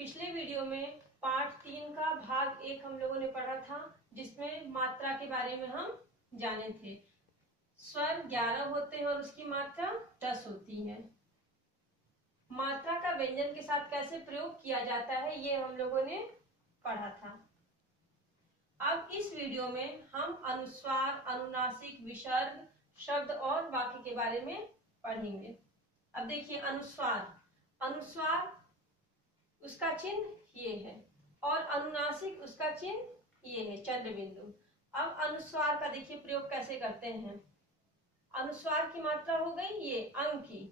पिछले वीडियो में पार्ट 3 का भाग 1 हम लोगों ने पढ़ा था, जिसमें मात्रा के बारे में हम जाने थे। स्वर 11 होते हैं और उसकी मात्रा 10 होती है। मात्रा का व्यंजन के साथ कैसे प्रयोग किया जाता है ये हम लोगों ने पढ़ा था। अब इस वीडियो में हम अनुस्वार, अनुनासिक, विसर्ग, शब्द और वाक्य के बारे में पढ़ेंगे। अब देखिए अनुस्वार, अनुस्वार उसका चिन्ह ये है और अनुनासिक उसका चिन्ह ये है, चंद्र बिंदु। अब अनुस्वार का देखिए प्रयोग कैसे करते हैं। अनुस्वार की मात्रा हो गई ये अंग की,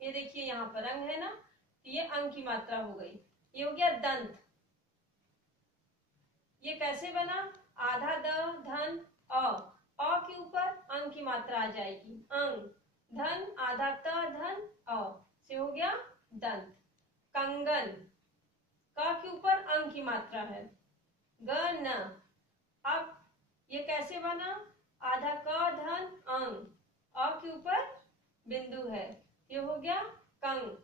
ये देखिए यहाँ पर अंग है ना, तो ये अंग की मात्रा हो गई। ये हो गया दंत, ये कैसे बना, आधा द धन अ के ऊपर अंग की मात्रा आ जाएगी, अंग धन आधा त धन अ से हो गया दंत। कंगन, क के ऊपर अंग की मात्रा है, ग न। अब ये कैसे बना, आधा क धन अंग, अ के ऊपर बिंदु है, ये हो गया कंग।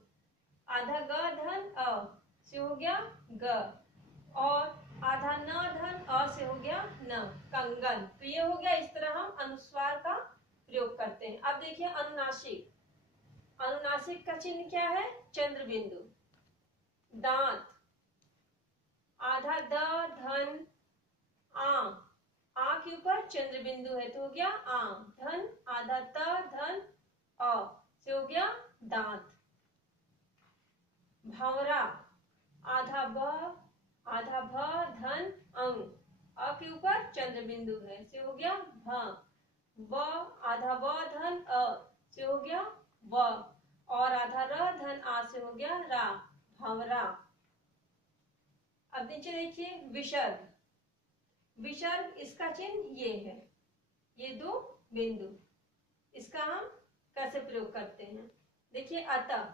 आधा ग धन अ से हो गया ग, और आधा न धन अ से हो गया न, कंगन। तो ये हो गया, इस तरह हम अनुस्वार का प्रयोग करते हैं। अब देखिए अनुनासिक, अनुनासिक का चिन्ह क्या है, चंद्र बिंदु। दांत, आधा द धन आ के ऊपर चंद्र बिंदु है तो हो गया आ, धन आधा त धन अ से हो गया दांत। भंवरा, आधा भ धन अंग, अ के ऊपर चंद्र बिंदु है से हो गया भ, आधा व धन अ से हो गया व, और आधा र धन आ से हो गया रा, भंवरा। अब नीचे देखिए विसर्ग, विसर्ग इसका चिन्ह ये है, ये दो बिंदु। इसका हम कैसे प्रयोग करते हैं, देखिए अतः,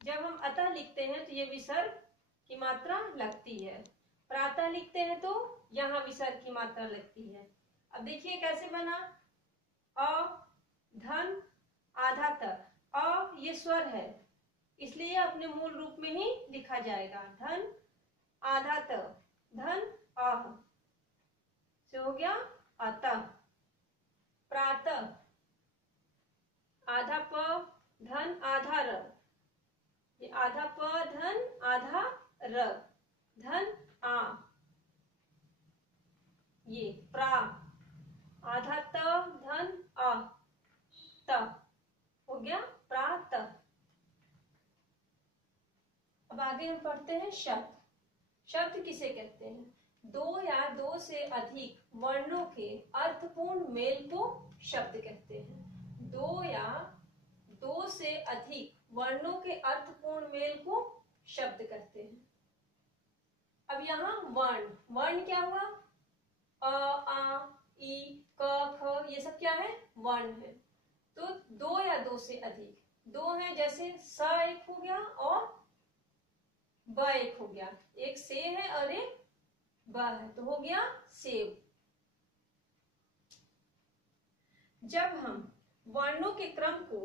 जब हम अतः लिखते हैं तो ये विसर्ग की मात्रा लगती है। प्रातः लिखते हैं तो यहाँ विसर्ग की मात्रा लगती है। अब देखिए कैसे बना, अ धन आधा त, अ ये स्वर है इसलिए अपने मूल रूप में ही लिखा जाएगा, धन आधा त धन अह से हो गया अतः। प्रातः, आधा प धन आधा र, ये आधा प धन आधा र धन आ, ये प्रा, आधा त धन अ त हो गया प्रातः। अब आगे हम पढ़ते हैं शब्द। शब्द किसे कहते हैं, दो या दो से अधिक वर्णों के अर्थपूर्ण मेल को शब्द कहते हैं। दो या दो से अधिक वर्णों के अर्थपूर्ण मेल को शब्द कहते हैं। अब यहाँ वर्ण, वर्ण क्या हुआ, अ आ ई क ख, ये सब क्या है, वर्ण है। तो दो या दो से अधिक, दो है जैसे स एक हो गया और ब एक हो गया, एक से है और एक ब है तो हो गया सेव। जब हम वर्णों के क्रम को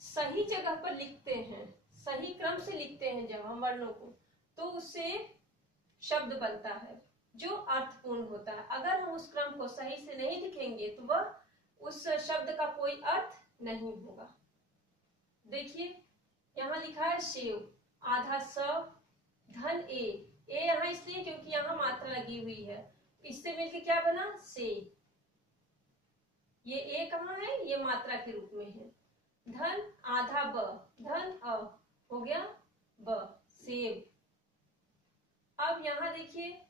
सही जगह पर लिखते हैं, सही क्रम से लिखते हैं जब हम वर्णों को, तो उससे शब्द बनता है जो अर्थपूर्ण होता है। अगर हम उस क्रम को सही से नहीं लिखेंगे तो वह उस शब्द का कोई अर्थ नहीं होगा। देखिए यहाँ लिखा है सेव, आधा स धन ए यहाँ इसलिए क्योंकि यहाँ मात्रा लगी हुई है, इससे मिलके क्या बना से। ये ए कहाँ है, ये मात्रा के रूप में है। धन आधा ब धन अ हो गया ब, सेव। अब यहाँ देखिए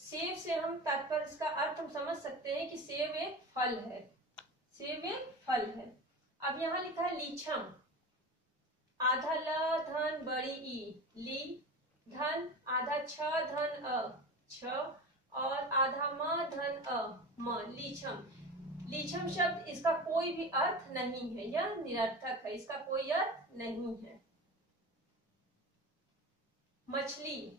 सेव से हम तात्पर्य, इसका अर्थ हम समझ सकते हैं कि सेव एक फल है, सेव एक फल है। अब यहाँ लिखा है लीछम, आधा ल धन बड़ी ई, ली धन आधा छ धन अ छ, और आधा म धन अ म, लीछम। लीछम शब्द, इसका कोई भी अर्थ नहीं है, यह निरर्थक है, इसका कोई अर्थ नहीं है। मछली,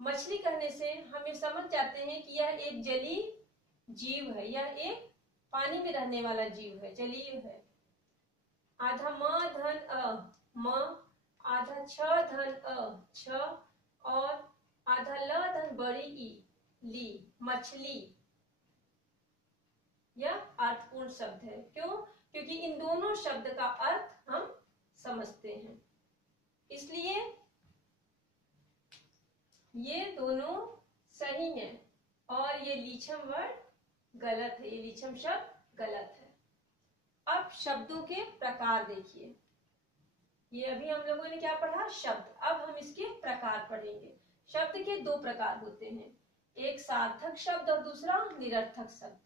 मछली कहने से हम ये समझ जाते हैं कि यह एक जलीय जीव है, यह एक पानी में रहने वाला जीव है, जलीय है। आधा म धन अ म, आधा है छ धन अ, छ, और आधा ल धन बड़ी ई, ली, मछली। यह अर्थपूर्ण शब्द है। क्यों? क्योंकि इन दोनों शब्द का अर्थ हम समझते हैं, इसलिए ये दोनों सही हैं और ये लीछम वर्ड गलत है, ये लीछम शब्द गलत है। अब शब्दों के प्रकार देखिए। ये अभी हम लोगों ने क्या पढ़ा? शब्द। अब हम इसके प्रकार पढ़ेंगे। शब्द के दो प्रकार होते हैं, एक सार्थक शब्द और दूसरा निरर्थक शब्द।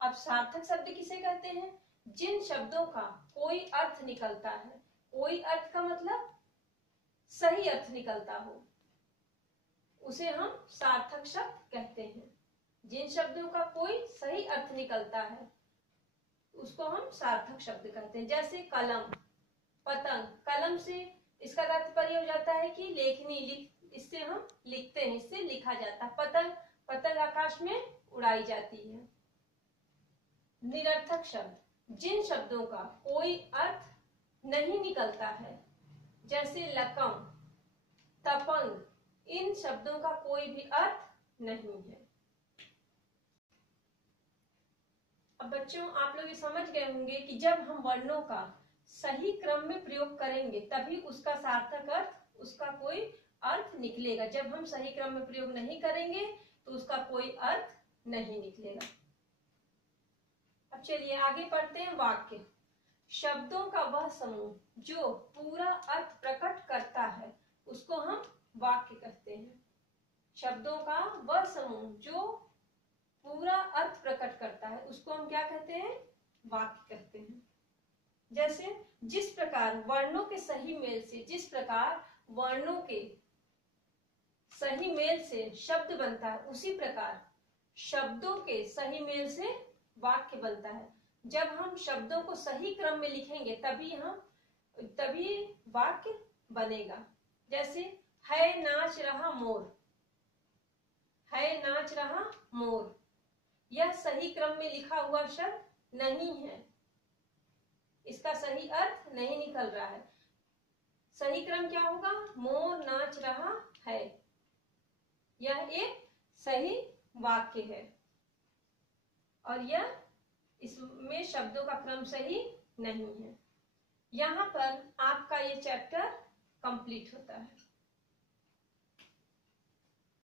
अब सार्थक शब्द किसे कहते हैं? जिन शब्दों का कोई अर्थ निकलता है, कोई अर्थ का मतलब सही अर्थ निकलता हो, उसे हम सार्थक शब्द कहते हैं। जिन शब्दों का कोई सही अर्थ निकलता है उसको हम सार्थक शब्द कहते हैं। जैसे कलम, पतंग। कलम से इसका तात्पर्य हो जाता है कि लेखनी, इससे हम लिखते हैं, इससे लिखा जाता है। पतंग, पतंग आकाश में उड़ाई जाती है। निरर्थक शब्द, जिन शब्दों का कोई अर्थ नहीं निकलता है, जैसे लकम, तपंग, इन शब्दों का कोई भी अर्थ नहीं है। अब बच्चों, आप लोग ये समझ गए होंगे कि जब हम वर्णों का सही क्रम में प्रयोग करेंगे तभी उसका सार्थक अर्थ, उसका कोई अर्थ निकलेगा। जब हम सही क्रम में प्रयोग नहीं करेंगे तो उसका कोई अर्थ नहीं निकलेगा। अब चलिए आगे पढ़ते हैं। वाक्य। शब्दों का वह समूह जो पूरा अर्थ प्रकट करता है उसको हम वाक्य कहते हैं। शब्दों का वह समूह जो पूरा अर्थ प्रकट करता है उसको हम क्या कहते हैं? वाक्य कहते हैं। जैसे जिस प्रकार वर्णों के सही मेल से, जिस प्रकार वर्णों के सही मेल से शब्द बनता है, उसी प्रकार शब्दों के सही मेल से वाक्य बनता है। जब हम शब्दों को सही क्रम में लिखेंगे तभी वाक्य बनेगा। जैसे है नाच रहा मोर, है नाच रहा मोर, यह सही क्रम में लिखा हुआ शब्द नहीं है, इसका सही अर्थ नहीं निकल रहा है। सही क्रम क्या होगा? मोर नाच रहा है। यह एक सही वाक्य है और यह इसमें शब्दों का क्रम सही नहीं है। यहाँ पर आपका ये चैप्टर कंप्लीट होता है।